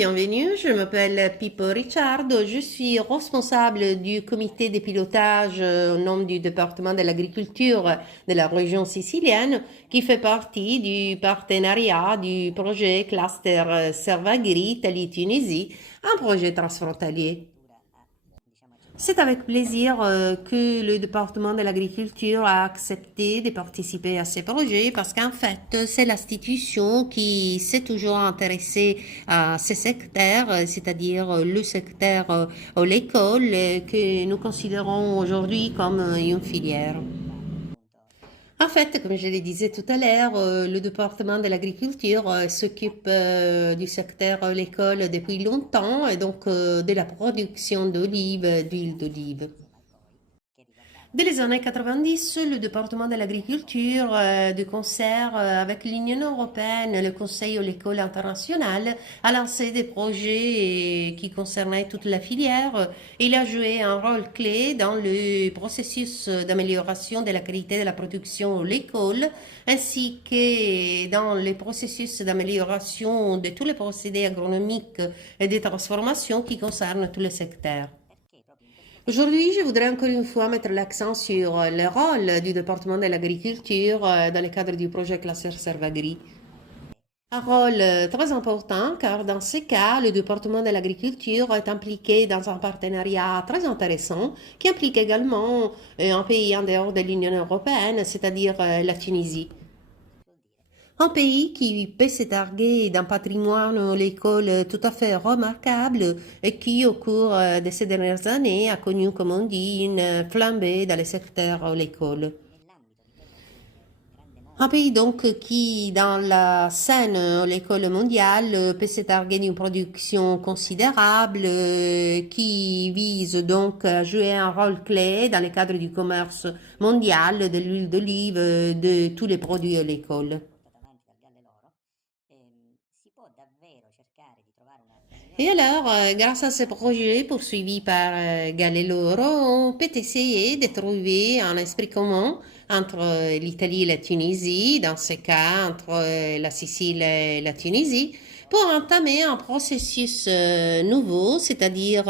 bienvenue. Je m'appelle Pippo Ricciardo. Je suis responsable du comité de pilotage au nom du département de l'agriculture de la région sicilienne qui fait partie du partenariat du projet Cluster Servagri Italie-Tunisie, un projet transfrontalier. C'est avec plaisir que le département de l'agriculture a accepté de participer à ces projets parce qu'en fait, c'est l'institution qui s'est toujours intéressée à ces secteurs, c'est-à-dire le secteur de l'école que nous considérons aujourd'hui comme une filière. En fait, comme je le disais tout à l'heure, le département de l'agriculture s'occupe du secteur l'école depuis longtemps et donc de la production d'olives, d'huile d'olive. Dès les années 90, le département de l'agriculture, de concert avec l'Union européenne, le Conseil de l'école internationale, a lancé des projets qui concernaient toute la filière. Il a joué un rôle clé dans le processus d'amélioration de la qualité de la production de l'école, ainsi que dans le processus d'amélioration de tous les procédés agronomiques et de transformation qui concernent tous les secteurs. Aujourd'hui, je voudrais encore une fois mettre l'accent sur le rôle du département de l'agriculture dans le cadre du projet Cluster Servagri. Un rôle très important car dans ce cas, le département de l'agriculture est impliqué dans un partenariat très intéressant qui implique également un pays en dehors de l'Union européenne, c'est-à-dire la Tunisie. Un pays qui peut se targuer d'un patrimoine à l'école tout à fait remarquable et qui, au cours de ces dernières années, a connu, comme on dit, une flambée dans le secteur de l'école. Un pays donc qui, dans la scène de l'école mondiale, peut se targuer d'une production considérable, qui vise donc à jouer un rôle clé dans le cadre du commerce mondial de l'huile d'olive, de tous les produits de l'école. Et alors, grâce à ce projet poursuivi par Galiloro, on peut essayer de trouver un esprit commun entre l'Italie et la Tunisie, dans ce cas entre la Sicile et la Tunisie, pour entamer un processus nouveau, c'est-à-dire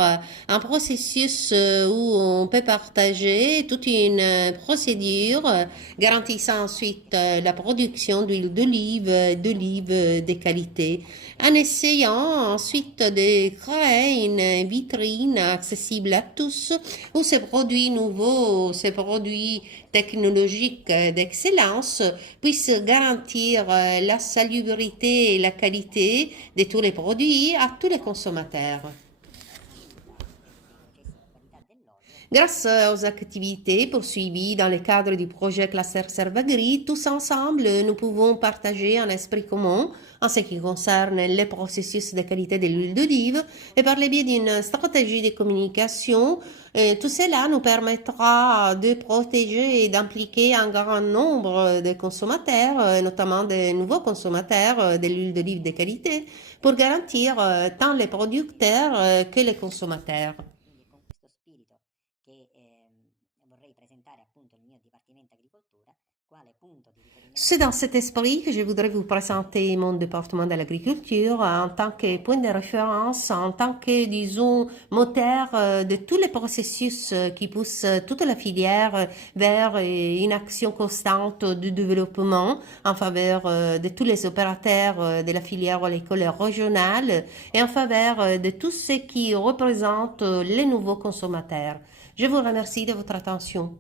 un processus où on peut partager toute une procédure garantissant ensuite la production d'huile d'olive de qualité, en essayant ensuite de créer une vitrine accessible à tous où ces produits nouveaux, ces produits technologiques d'excellence puissent garantir la salubrité et la qualité de tous les produits à tous les consommateurs. Grâce aux activités poursuivies dans le cadre du projet Cluster Servagri, tous ensemble, nous pouvons partager un esprit commun en ce qui concerne les processus de qualité de l'huile d'olive et par le biais d'une stratégie de communication, tout cela nous permettra de protéger et d'impliquer un grand nombre de consommateurs, notamment de nouveaux consommateurs de l'huile d'olive de qualité, pour garantir tant les producteurs que les consommateurs. C'est dans cet esprit que je voudrais vous présenter mon département de l'agriculture en tant que point de référence, en tant que, disons, moteur de tous les processus qui poussent toute la filière vers une action constante de développement en faveur de tous les opérateurs de la filière agricole régionale et en faveur de tous ceux qui représentent les nouveaux consommateurs. Je vous remercie de votre attention.